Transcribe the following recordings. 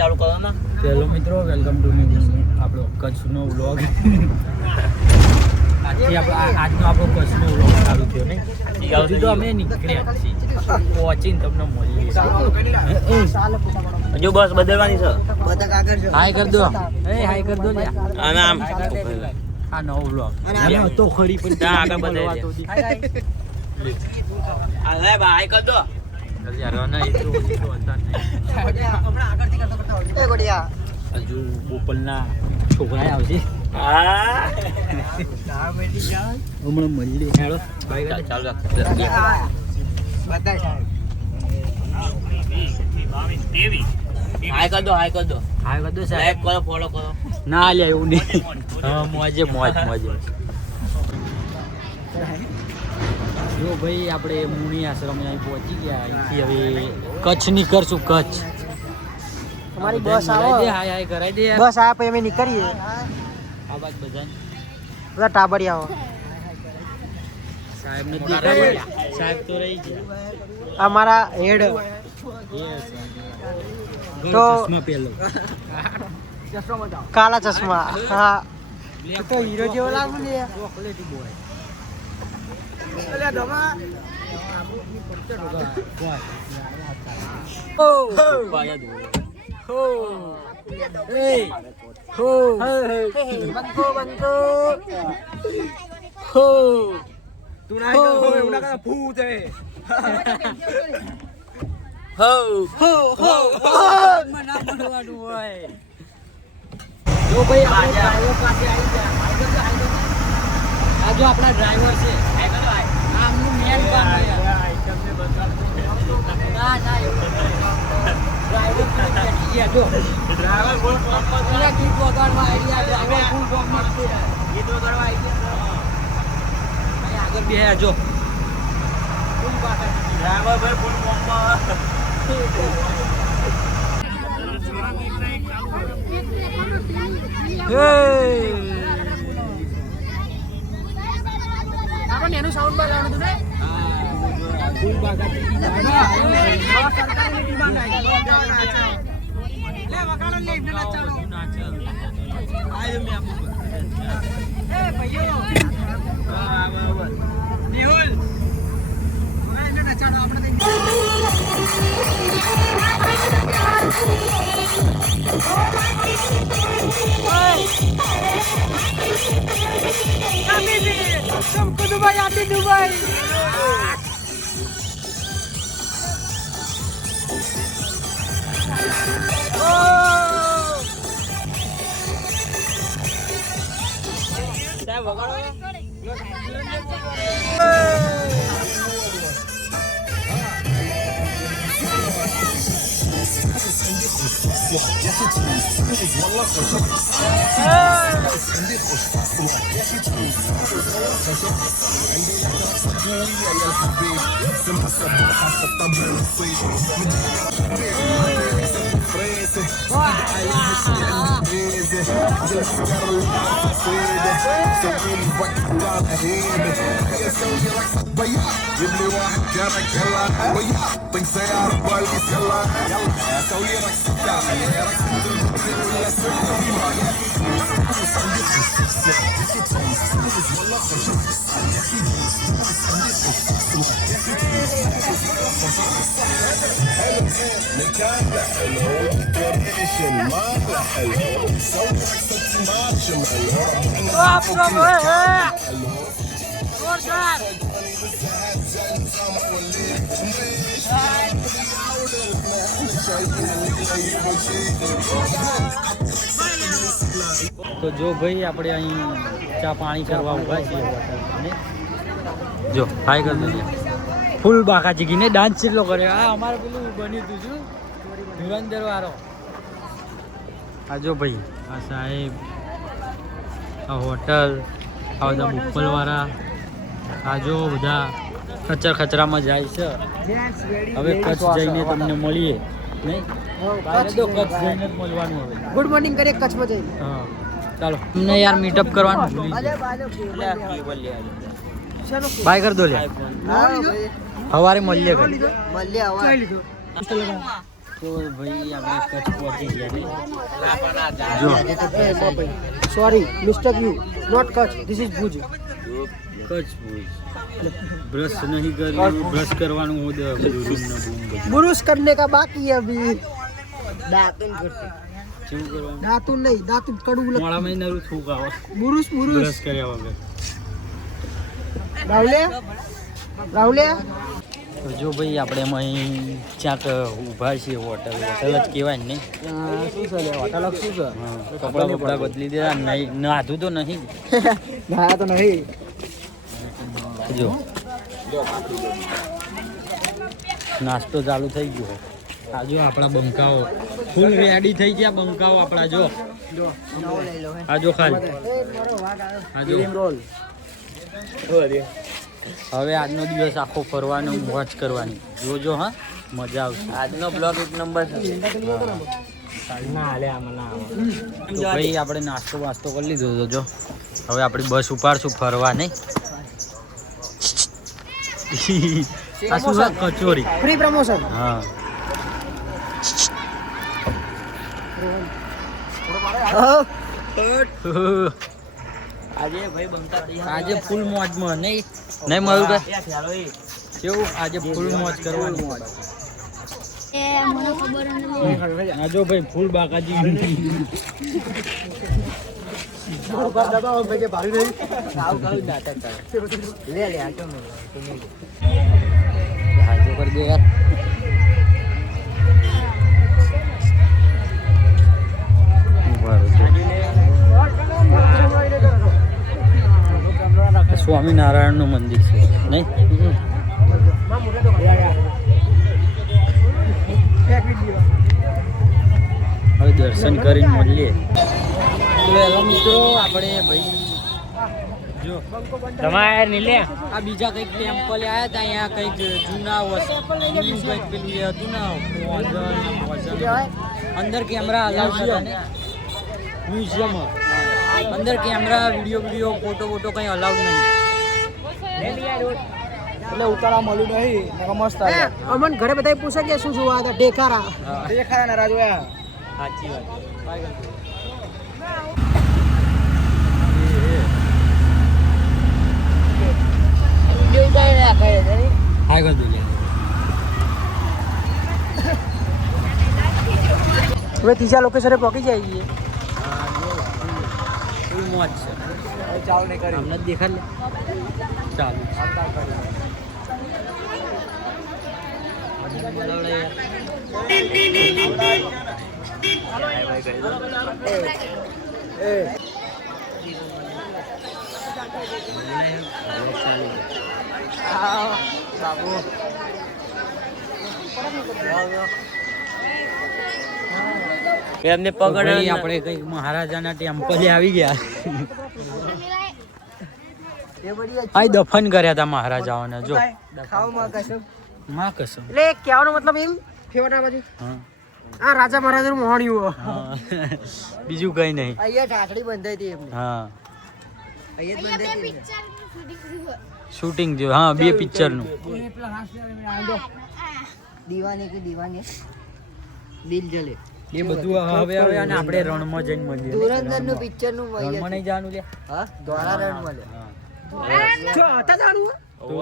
ચાલુ કરો ને. હેલો મિત્રો, વેલકમ ટુ આપણો કચ્છનો વ્લોગ. આજનો આપણો કચ્છનો વ્લોગ ચાલુ થયો નહીં. હજુ તો અમે નીકળ્યા છીએ, પહોંચીને તમને મળીએ. હજુ બસ બદલવાની છે. હાય કર દો, હાય કર દો લે. અને આમ આ નવો વ્લોગ તો ખરી પણ ત્યાં આગળ બદલાઈ અરે ભાઈ કર દો. હજુ બોપલના છોકરા આવશે. હમણાં મળી હેડો ચાલુ હાય કર દો, હાય કર દો, હાય કર દો લાઈક સાહેબ. કરો, ફોલો કરો. ના લે એવું નહીં. હા મોજે મોજ મોજે. જો ભાઈ આપણે મુનિ આશ્રમ અહીં પહોંચી ગયા. અહીંથી હવે કચ્છ નીકળશું. કચ્છ અમારી બસ આવે. હાય હાય કરાઈ દે. બસ આ પછી અમે નીકળીએ. આ બાદ બધા ટાબરિયા સાહેબ ને દેખાય. સાહેબ તો રહી ગયા. અમારા હેડ તો પેલો કાલા ચશ્મા. હા તો હીરો જેવો લાગુ ને. ચોકલેટી બોય. જો ભાઈ ડ્રાઈવર પાસે આવી ગયા. આ જો આપણા ડ્રાઈવર છે. આમનું મેન કામ છે. ના ના એવું ડ્રાઈવર બેઠી ગયા. જો ડ્રાઈવર ફૂલ ફોર્મ માં પેલા ગીત વગાડવા આવી ગયા. ડ્રાઈવર ફૂલ ફોર્મમાં છે. ગીત વગાડવા આવી ગયા. ભાઈ આગળ બેહ્યા. જો ફૂલ બાકા ડ્રાઈવર ભાઈ ફૂલ ફોર્મ માં. આપણને એનું સાઉન્ડ બગાડવાનું હતું ને. ફૂલ બાકા દુબઈ આટી દુબઈ. તો જો ભાઈ આપણે અહીં ચા પાણી કરવા ઉભા છીએ હોટલને. જો હાય કર દો. ફૂલ બાકા ચીકીને ડાન્સ કેટલો કર્યો. આ અમારે પેલું બન્યું હતું શું ધુરંધર વાળો. આ જો ભાઈ આ સાહેબ, આ હોટલ, આ બધા બોપલવાળા, આ જો બધા ખચરામાં જાય છે. હવે કચ્છ જઈને તમને મળીએ નહીં. કચ્છ જઈને જ મળવાનું હવે. ગુડ મોર્નિંગ કરીએ કચ્છમાં જઈને. હા ચાલો. તમને યાર મીટઅપ કરવાનું બાય કર દો લે. હા ભાઈ સવારે મળીએ. મળીએ હવે. તો ભાઈ આપણે કચ્છ પહોંચી ગયા નહીં લાપરના જા. જો sorry mister you not Kutch this is Bhuj Kutch Bhuj brush નહીં કર્યું બ્રશ કરવાનું હું बुरुश करने का बाकी है अभी દાંતન કરશે. કેવું કરવાનું दातुन नहीं दातुन कड़ू लग મોડા મહિનાનું થૂક આવે बुरुश बुरुश બ્રશ કર્યા વગર राहुले राहुले તો જો ભાઈ આપણે એમાં અહીં ક્યાંક ઊભા છીએ હોટલ હોટલ જ કહેવાય ને નહીં શું છે હોટલ શું છે કપડાં બપડા બદલી દેવા નહીં નાધું તો નહીં ના તો નહીં જો નાસ્તો ચાલુ થઈ ગયો આ જો આપણા બંકાઓ ફૂલ રેડી થઈ ગયા બંકાઓ આપણા જો આ જો ખાલી આ જો રોલ હવે આજનો દિવસ આખો ફરવાનો મોજ કરવાની જોજો હા મજા આવશે આજનો બ્લોગ એક નંબર છે. ના હાલે આમાં ના તો ભાઈ આપણે નાસ્તો વાસ્તો કરી લીધો તો જો હવે આપણી બસ ઉપાડશું ફરવા નહીં આ શું છે? કચોરી फ्री प्रमोशन હા આજે ભાઈ બનતા તૈયાર આજે ફૂલ મોજમાં નહીં નહીં મળ્યું કે યાર ચાલો એ કેવું આજે ફૂલ મોજ કરવાની મને ખબર નથી આ જો ભાઈ ફૂલ બાકાજી दबाओ मैं भारी नहीं આવ કહું નાટક કરે. લે લે આ તો હાજો કરી દે યાર ઉભા રહો છો. સ્વામિનારાયણનું મંદિર છે નહીં હવે દર્શન કરીને મળીએ તો હેલો મિત્રો આપણે ભાઈ જો તમારે નીલે આ બીજા કંઈક ટેમ્પલ આવ્યા હતા અહીંયા કંઈક જૂના કંઈક પેલું એ હતું ને અંદર કેમેરા અલાઉડ હતા ને મ્યુઝિયમ અંદર કેમેરા વિડીયો ફોટો કંઈ અલાઉડ નહીં એટલે ઉતારા મળ્યું નહીં નકા મસ્ત આવ્યા અમન ઘરે બધાય પૂછે કે શું જોવા હતા ઢેકારા દેખાયા ના રાજોયા સાચી વાત હાય કર દો હવે ત્રીજા લોકેશને પહોંચી જાય છીએ ફૂલ મોજ છે ચાલ નહીં કરી અમને જ દેખાડ લે ચાલુ બાબુ એમને પકડ આપણે કંઈક મહારાજાના ટેમ્પલે આવી ગયા એ બધી આ દફન કર્યા હતા મહારાજાઓને જો ખાવામાં કશું માં કસમ એટલે કહેવાનો મતલબ એમ ફેવટા પછી હા આ રાજા મહારાજાનું મોહણ્યું હા. બીજું કઈ નહીં અહીંયા ઢાકડી બંધાઈ હતી એમને હા અહીંયા જ બંધાઈ હતી શૂટિંગ જો હા બે પિક્ચરનું દીવાની કે દીવાની દિલ જલે એ બધું હવે હવે અને આપણે રણમાં જઈને મળીએ ધુરંધર નું પિક્ચર નું રણમાં નહીં જવાનું લે હા દ્વારા રણ મળે હા. જો હતા જાણું તો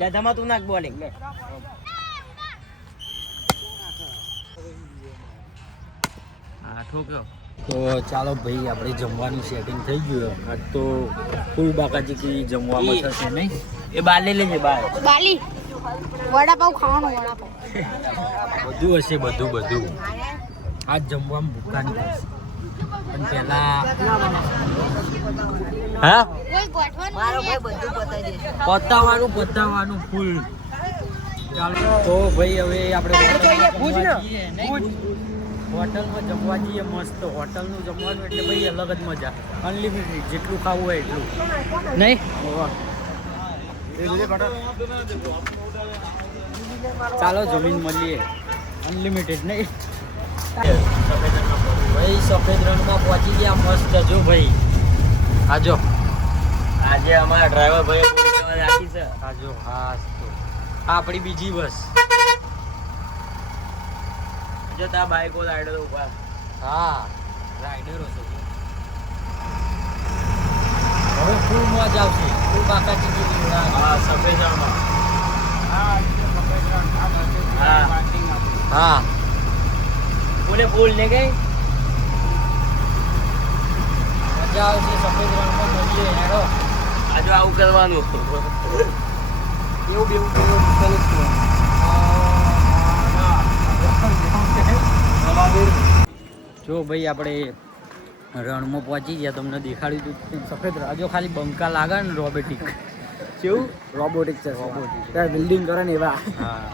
જાધામાં તું નાખ બોલિંગ લે હા ઠોક્યો તો ચાલો ભાઈ આપણે જમવાનું સેટિંગ થઈ ગયું આજ તો ફૂલ બાકાજી કી જમવામાં થશે નહીં એ બાર લઈ લેજે બાર બાલી વડાપાવ ખાવાનું વડાપાવ બધું હશે બધું આજ જમવામાં ભૂખા નહીં થશે પણ પહેલા હા કોઈ ગોઠવાનું મારો નહીં. ભાઈ બધું બતાવી દે પતાવાનું ફૂલ ચાલો તો ભાઈ હવે આપણે ભુજ ને? હોટલમાં જમવા જઈએ મસ્ત હોટલનું જમવાનું એટલે ભાઈ અલગ જ મજા અનલિમિટેડ જેટલું ખાવું હોય એટલું નહીં ચાલો જમીન મળીએ અનલિમિટેડ નહીં ભાઈ સફેદ રણમાં પહોંચી ગયા મસ્ત જો ભાઈ આજો આજે અમારા ડ્રાઈવર ભાઈ રાખી છે આ જો હા તો આ આપણી બીજી બસ. જો તા બાઈકો રાઈડર ઉભા હા રાઈડરો છે. હવે ફૂલ મોજ આવશે. ફૂલ બાકાજી જેવી ઉડાન. હા સફેદ રણમાં હા હા બોલે ફૂલ ને ગઈ મજા આવશે. સફેદ રણમાં મળીએ હેડો. આજુ આવું કરવાનું એવું બેવું કેવું પેલું જ જો ભાઈ આપણે રણમાં પહોંચી ગયા. તમને દેખાડ્યું હતું સફેદ રણ. જો ખાલી બંકા લાગે ને રોબોટિક. કેવું રોબોટિક છે. ત્યાં બિલ્ડિંગ કરે ને એવા. હા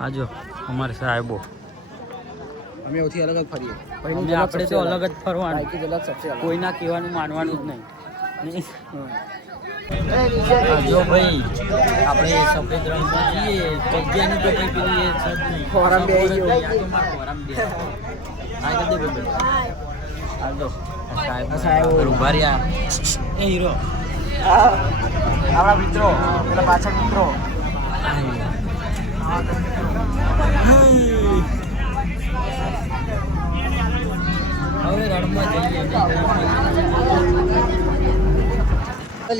આ જો અમારે સાહેબો. અમે ઓથી અલગ જ ફરીએ. અમે આપણે તો અલગ જ ફરવાનું. બાઈકી અલગ સબસે અલગ. કોઈના કહેવાનું માનવાનું જ નહીં. જો ભાઈ આપણે સફેદ રંગમાં જઈએ જગ્યાની તો કઈ પેલી એ છે જ નહીં. ખોરામ બે આવી ગયો. આ તો મારા ખોરામ બે. આ કદે બે આ જો સાહેબ ઉભા રહ્યા. એ હીરો આપણા મિત્રો પેલા પાછળ મિત્રો. હવે રણમાં જઈએ.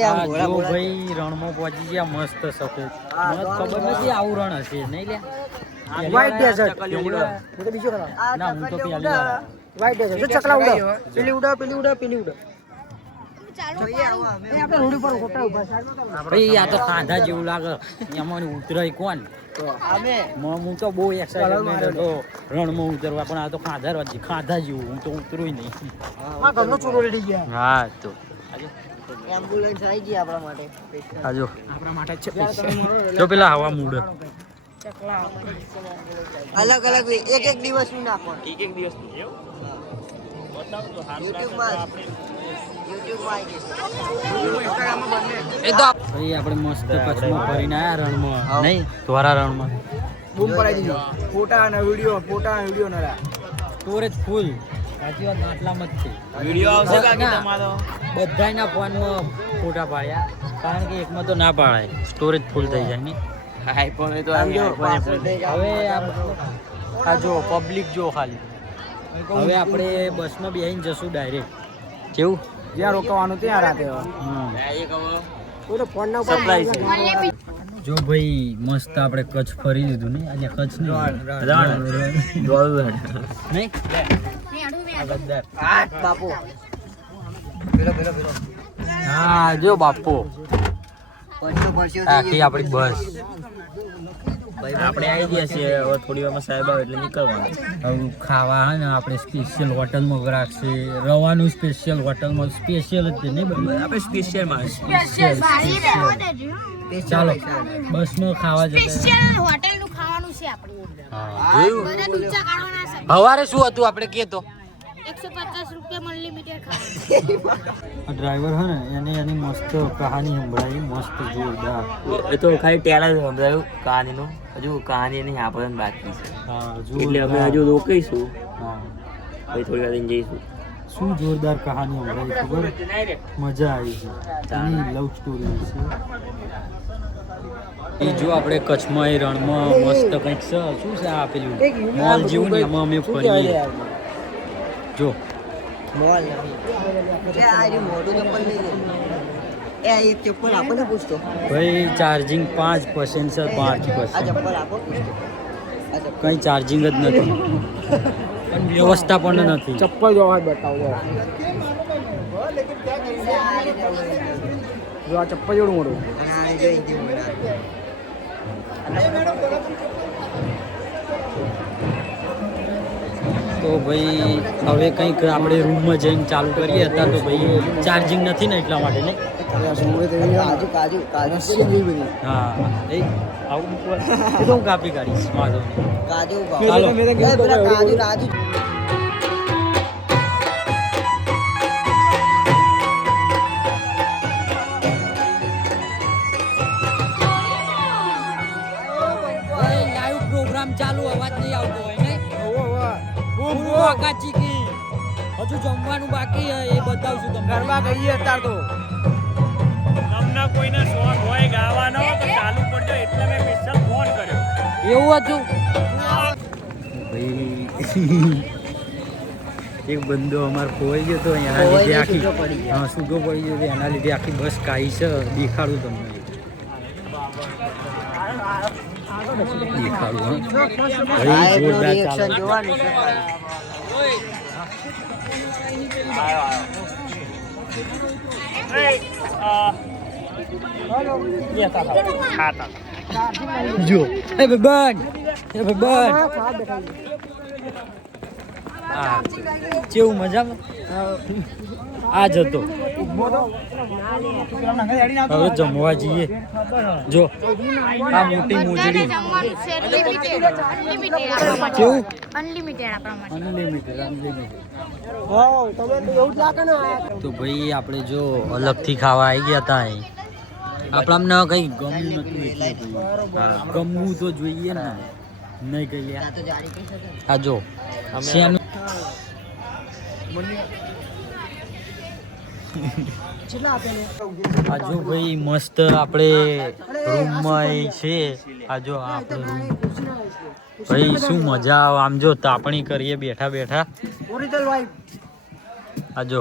આ જો ભાઈ રણમાં પહોંચી ગયા. મસ્ત સફેદ. મને ખબર નથી આવું રણ હશે નહીં લે. White desert. પહેલી વાર. હું તો બીજો કરા. ના હું તો પહેલી વાર. White desert. જો ચકલા ઉડા. પેલી ઉડા પેલી ઉડા પેલી ઉડા. ચાલો એ આપણે રોડ ઉપર ખોટા ઉભા છે. ભાઈ આ તો ખાધા જેવું લાગે. એમાં ઉતરાય કોણ? અમે હું તો બહુ એક્સાઇટેડ હતો રણમાં ઉતરવા. પણ આ તો ખાધા જેવું. હું તો ઉતરું નહીં. આ ઘરનો ચોરો રેડી ગયા. હા તો એમ્બ્યુલન્સ આવી ગઈ આપણા માટે. આજો આપણા માટે જ છે. જો પેલા હવા મૂડ અલગ અલગ એક એક દિવસ નું નાખવાનું. એક એક દિવસ યુટ્યુબમાં આવી એ તો ભાઈ આપણે મસ્ત કચ્છમાં ફરીને આયા રણમાં નહીં ધોરા રણમાં. બૂમ પડાઈ દીધો. ફોટા અને વિડિયો નરા. Storage full. સાચી વાત આટલામાં જ છે. વિડિયો આવશે કાકી ના. તમારો બધાયના ફોનમાં ફોટા પાડ્યા. કારણ કે એકમાં તો ના પાડાય. સ્ટોરેજ ફૂલ થઈ જાય ને. આઈફોન તો આમ જો iPhone પાછળ થઈ ગયા. હવે આ જો પબ્લિક જો ખાલી. હવે આપણે બસમાં બેસીને જશું ડાયરેક્ટ. કેવું? જ્યાં રોકવાનું ત્યાં રાતે. હમ. એક હવે કોઈ તો ફોન ના સપ્લાય છે જો ભાઈ મસ્ત આપણે કચ્છ ફરી લીધું ને. આજે કચ્છ નહીં નહીં આ ગદ્દાર. બાપુ. પેલો હા જો બાપો પરસ્યો આખી આપણી બસ. આપણે આવી ગયા છીએ હવે થોડી વારમાં સાહેબ આવે એટલે નીકળવાનું હવે ખાવા હે ને આપણે સ્પેશિયલ હોટલમાં રાખશે. રવાનું સ્પેશિયલ હોટલમાં સ્પેશિયલ જ છે નહીં બધું. આપણે સ્પેશિયલ માં ચાલો બસમાં ખાવા જતા. સ્પેશિયલ હોટેલ નું ખાવાનું છે આપણે. હા બધા ઊંચા કાઢવાના છે. હવારે શું હતું આપણે કે તો 150 રૂપિયા અનલિમિટેડ ખાવાનું. ડ્રાઈવર હે ને એને એની મસ્ત કહાની સંભળાવી. મસ્ત જોરદાર. એ તો ખાલી ટેલા જ સમજાયું કહાનીનું હજુ કહાની નહીં આપણને બાકી છે હા એટલે અમે હજુ રોકીશું હા પછી થોડી વાર જઈને જઈશું શું જોરદાર કહાની સંભળાવી ખબર. મજા આવી છે. એની લવ સ્ટોરી છે. એ જો આપણે કચ્છમાં એ રણમાં મસ્ત કંઈક છે. શું છે આ પેલું મોલ જેવું ને એમાં અમે ફરીએ. જો મોલ નથી. આ જે મોટું ચપ્પલ લઈ લે. એ આ એક ચપ્પલ આપો ને પૂછતો. ભાઈ ચાર્જિંગ 5% છે. 5%. આ ચપ્પલ આપો પૂછતો. આ ચપ્પલ. કંઈ ચાર્જિંગ જ નથી. પણ વ્યવસ્થા પણ નથી. ચપ્પલ જોવા બતાવો. જો આ ચપ્પલ જેવડું મોટું. તો ભાઈ હવે કંઈક આપણે રૂમમાં જઈને ચાલુ કરીએ. અત્યારે તો ભાઈ ચાર્જિંગ નથી ને એટલા માટે નહીં. કાજુ કાજુ કાજુ જેવી બધી. હા એ આવું મૂકવા એ તો હું કાપી કાઢીશ વાંધો નહીં. કાજુ ચાલો. પેલા કાજુ રાજુ. લાઈવ પ્રોગ્રામ ચાલુ અવાજ નહીં આવતો હોય ને. ચીકી હજુ જમવાનું બાકી એ બતાવશું તમને. ગરબા ગઈએ અત્યારે તો. આવા કોઈને શોખ હોય ગાવાનો તો ચાલુ કરજો એટલે મેં સ્પેશિયલ ફોન કર્યો. એવું હતું ભાઈ. એક બંદો અમાર ખોવાઈ ગયો તો એના લીધે આખી સૂટો પડી ગયો એના લીધે આખી બસ કાઈ છે. દેખાડું તમને દેખાડું ભાઈ જોરદાર ચાલે. જો એ ભાઈ હા કેવું મજામાં આ જતો હવે જમવા જઈએ. જો આ મોટી મોજડી જમવાનું છે અનલિમિટેડ આપણા માટે કેવું અનલિમિટેડ આપણા માટે અનલિમિટેડ. તો ભાઈ આપણે જો અલગથી ખાવા આવી ગયા હતા અહીં આપણા કઈ ગમવું નતું એટલે ગમવું તો જોઈએ ને નહીં કઈ આ જો શેનું આ જો ભાઈ મસ્ત આપણે રૂમમાં છે. આ જો આપણો રૂમ ભાઈ શું મજા આવે આમ જો તાપણી કરીએ બેઠા બેઠા. આ જો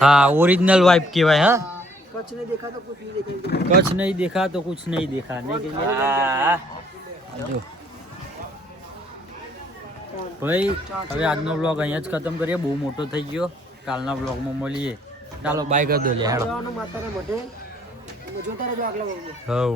હા ઓરિજિનલ વાઇફ કહેવાય. હા કચ્છ નહીં દેખા તો કુછ નહીં દેખા નહીં જો ભાઈ. હવે આજનો બ્લોગ અહીંયા જ ખતમ કરીએ. બહુ મોટો થઈ ગયો. કાલના બ્લોગમાં મળીએ. ચાલો બાય કરી દો લે હેડો. હવ